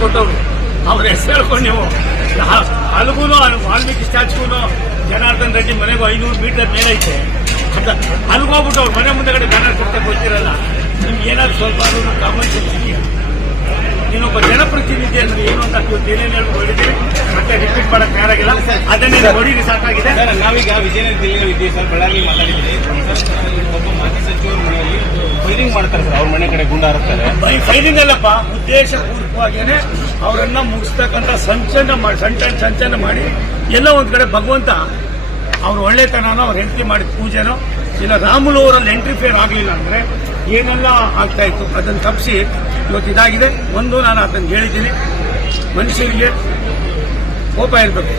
ಕೊಟ್ಟವ್ರು ಅವ್ರ ಹೆಸರು ಹೇಳ್ಕೊಂಡು ನೀವು ಅಲ್ಲಿಗೂ ವಾಲ್ಮೀಕಿ ಸ್ಟ್ಯಾಚ್ಯೂನು ಜನಾರ್ದನ್ ರೆಡ್ಡಿ ಮನೆಗೂ 500 ಮೀಟರ್ ಮೇಲೆ ಐತೆ ಅಂತ ಅಲ್ಗೋಗ್ಬಿಟ್ಟು ಅವ್ರ ಮನೆ ಮುಂದೆಗಡೆ ಬ್ಯಾನರ್ ಕೊಡ್ತಾ ಗೊತ್ತಿರಲ್ಲ. ನಿಮ್ಗೆ ಏನಾದ್ರು ಸ್ವಲ್ಪ ಗಮನಿಸಿದೀಯ? ನೀನೊಬ್ಬ ಜನಪ್ರತಿನಿಧಿ ಅಂದ್ರೆ ಏನು ಅಂತ ಏನೇನು ಹೇಳ್ಕೊಂಡಿದ್ದೀವಿ, ಮತ್ತೆ ರಿಪೀಟ್ ಮಾಡಕ್ ಯಾರಾಗಿಲ್ಲ, ಅದನ್ನೇ ಹೊಡಿಗೆ ಸಾಕಾಗಿದೆ. ನಾವೀಗ ವಿಜಯನಗರ ಇದ್ದೀವಿ ಸರ್, ಬಳ್ಳಾರಿ ಮಾತಾಡಿದ್ದೀವಿ. ಒಬ್ಬ ಮಾಜಿ ಸಚಿವರ ಮನೆಯಲ್ಲಿ ಫೈರಿಂಗ್ ಮಾಡ್ತಾರೆ ಸರ್, ಅವ್ರ ಮನೆ ಕಡೆ ಗುಂಡ ಹಾಕ್ತಾರೆ. ಫೈರಿಂಗ್ ಅಲ್ಲಪ್ಪ, ಉದ್ದೇಶಪೂರ್ವಕವಾಗೇನೆ ಅವರನ್ನ ಮುಗಿಸ್ತಕ್ಕಂಥ ಸಂಚನ ಮಾಡಿ ಎಲ್ಲ ಒಂದ್ ಕಡೆ ಭಗವಂತ ಅವ್ರ ಒಳ್ಳೆತನನೋ ಅವ್ರ ಹೆಂಡತಿ ಮಾಡಿದ ಪೂಜೆನೋ ಇಲ್ಲ ರಾಮುಲು ಅವರಲ್ಲಿ ಎಂಟ್ರಿಫೇರ್ ಆಗಲಿಲ್ಲ ಅಂದ್ರೆ ಏನೆಲ್ಲ ಆಗ್ತಾ ಇತ್ತು ಅದನ್ನು ತಪ್ಪಿಸಿ ಇವತ್ತು ಇದಾಗಿದೆ. ಒಂದು ನಾನು ಅದನ್ನು ಹೇಳಿದ್ದೀನಿ, ಮನುಷ್ಯರಿಗೆ ಕೋಪ ಇರಬೇಕು,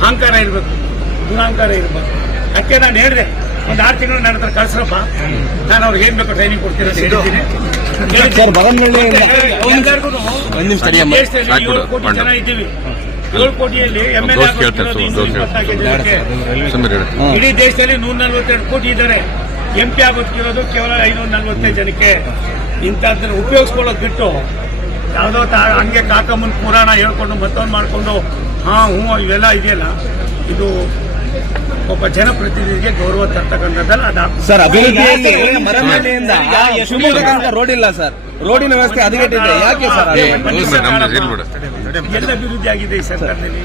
ಅಹಂಕಾರ ಇರಬೇಕು, ದುರಹಂಕಾರ ಇರಬೇಕು. ಅದಕ್ಕೆ ನಾನು ಹೇಳಿದೆ, ಒಂದು 6 ತಿಂಗಳು ನನ್ನ ಹತ್ರ ಕಳ್ಸ್ರಪ್ಪ, ನಾನು ಅವ್ರಿಗೆ ಏನ್ ಬೇಕು ಟ್ರೈನಿಂಗ್ ಕೊಡ್ತೀನಿ ಅಂತ ಹೇಳಿದ್ದೀನಿ. ದೇಶದಲ್ಲಿ 7 ಕೋಟಿ ಜನ ಇದ್ದೀವಿ. 7 ಕೋಟಿಯಲ್ಲಿ MLA ಇಡೀ ದೇಶದಲ್ಲಿ 142 ಕೋಟಿ ಇದ್ದಾರೆ. MP ಆಗೋದಕ್ಕಿರೋದು ಕೇವಲ 545 ಜನಕ್ಕೆ. ಇಂಥದ್ದನ್ನು ಉಪಯೋಗಿಸ್ಕೊಳ್ಳೋದು ಬಿಟ್ಟು ಯಾವುದೋ ಹಂಗೆ ಕಾಕಮ್ಮನ ಪುರಾಣ ಹೇಳ್ಕೊಂಡು ಮತ್ತೊಂದು ಮಾಡಿಕೊಂಡು ಇವೆಲ್ಲ ಇದೆಯಲ್ಲ, ಇದು ಒಬ್ಬ ಜನಪ್ರತಿನಿಧಿಗೆ ಗೌರವ ತರ್ತಕ್ಕಂಥದ್ದಲ್ಲ. ಸರ್, ಅಭಿವೃದ್ಧಿಯಲ್ಲಿ ರೋಡ್ ಇಲ್ಲ ಸರ್, ರೋಡಿನ ವ್ಯವಸ್ಥೆ ಹದಗೆಟ್ಟಿದೆ. ಯಾಕೆ ಸರ್? ಎಲ್ಲ ಅಭಿವೃದ್ಧಿ ಆಗಿದೆ ಈ ಸರ್ಕಾರದಲ್ಲಿ.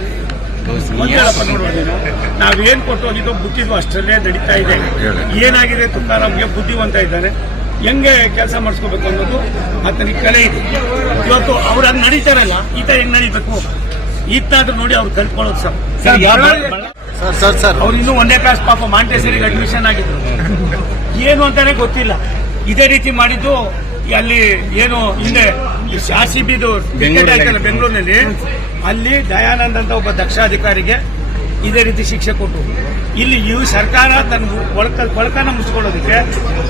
ನಾವೇನ್ ಕೊಟ್ಟು ಹೋಗಿದ್ದೋ ಬುದ್ಧಿದ್ವು ಅಷ್ಟರಲ್ಲೇ ನಡೀತಾ ಇದೆ. ಏನಾಗಿದೆ, ತುಕಾರಾಮ್ಗೆ ಬುದ್ಧಿವಂತ ಇದ್ದಾನೆ, ಹೆಂಗೆ ಕೆಲಸ ಮಾಡಿಸ್ಕೋಬೇಕು ಅನ್ನೋದು ಆತನಿಗೆ ಕಲೆ ಇದೆ. ಇವತ್ತು ಅವ್ರು ಹಂಗೆ ನಡೀತಾರಲ್ಲ, ಈತ ಹೆಂಗ್ ನಡೀಬೇಕು ಈತಾದ್ರೂ ನೋಡಿ ಅವ್ರು ಕಲ್ತ್ಕೊಳ್ಳೋದು ಸರ್. ಅವ್ರು ಇನ್ನೂ 1ನೇ ಕ್ಲಾಸ್ ಪಾಪ ಮಾಂಟೇಸರಿಗೆ ಅಡ್ಮಿಷನ್ ಆಗಿದ್ರು, ಏನು ಅಂತಾನೆ ಗೊತ್ತಿಲ್ಲ. ಇದೇ ರೀತಿ ಮಾಡಿದ್ದು ಅಲ್ಲಿ ಏನು ಹಿಂದೆ RCBದು ಟಿಕೆಟ್ ಆಯ್ತಲ್ಲ ಬೆಂಗಳೂರಿನಲ್ಲಿ, ಅಲ್ಲಿ ದಯಾನಂದ್ ಅಂತ ಒಬ್ಬ ದಕ್ಷ ಅಧಿಕಾರಿಗೆ ಇದೇ ರೀತಿ ಶಿಕ್ಷೆ ಕೊಟ್ಟು ಇಲ್ಲಿ ಸರ್ಕಾರ ತನ್ನ ಒಳಕನ ಮುಚ್ಕೊಳ್ಳೋದಕ್ಕೆ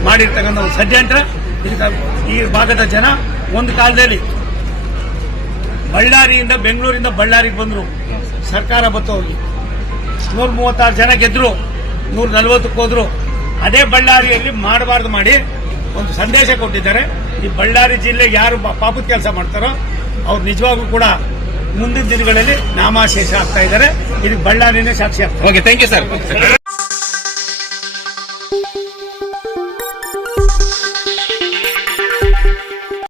ಮಾಡಿರ್ತಕ್ಕಂಥ ಒಂದು ಷಡ್ಯಂತ್ರ. ಈ ಭಾಗದ ಜನ ಒಂದು ಕಾಲದಲ್ಲಿ ಬಳ್ಳಾರಿಯಿಂದ ಬೆಂಗಳೂರಿಂದ ಬಳ್ಳಾರಿಗೆ ಬಂದ್ರು, ಸರ್ಕಾರ ಬತ್ತು ಹೋಗಿ 136 ಜನ ಗೆದ್ರು, 140ಕ್ಕೆ ಹೋದ್ರು. ಅದೇ ಬಳ್ಳಾರಿಯಲ್ಲಿ ಮಾಡಬಾರ್ದು ಮಾಡಿ ಒಂದು ಸಂದೇಶ ಕೊಟ್ಟಿದ್ದಾರೆ. ಈ ಬಳ್ಳಾರಿ ಜಿಲ್ಲೆ ಯಾರು ಪಾಪದ ಕೆಲಸ ಮಾಡ್ತಾರೋ ಅವ್ರು ನಿಜವಾಗ್ಲೂ ಕೂಡ ಮುಂದಿನ ದಿನಗಳಲ್ಲಿ ನಾಮಾಶೇಷ ಆಗ್ತಾ ಇದ್ದಾರೆ. ಇದಕ್ಕೆ ಬಳ್ಳಾರಿನೇ ಸಾಕ್ಷಿ ಆಗ್ತದೆ. Okay, thank you sir.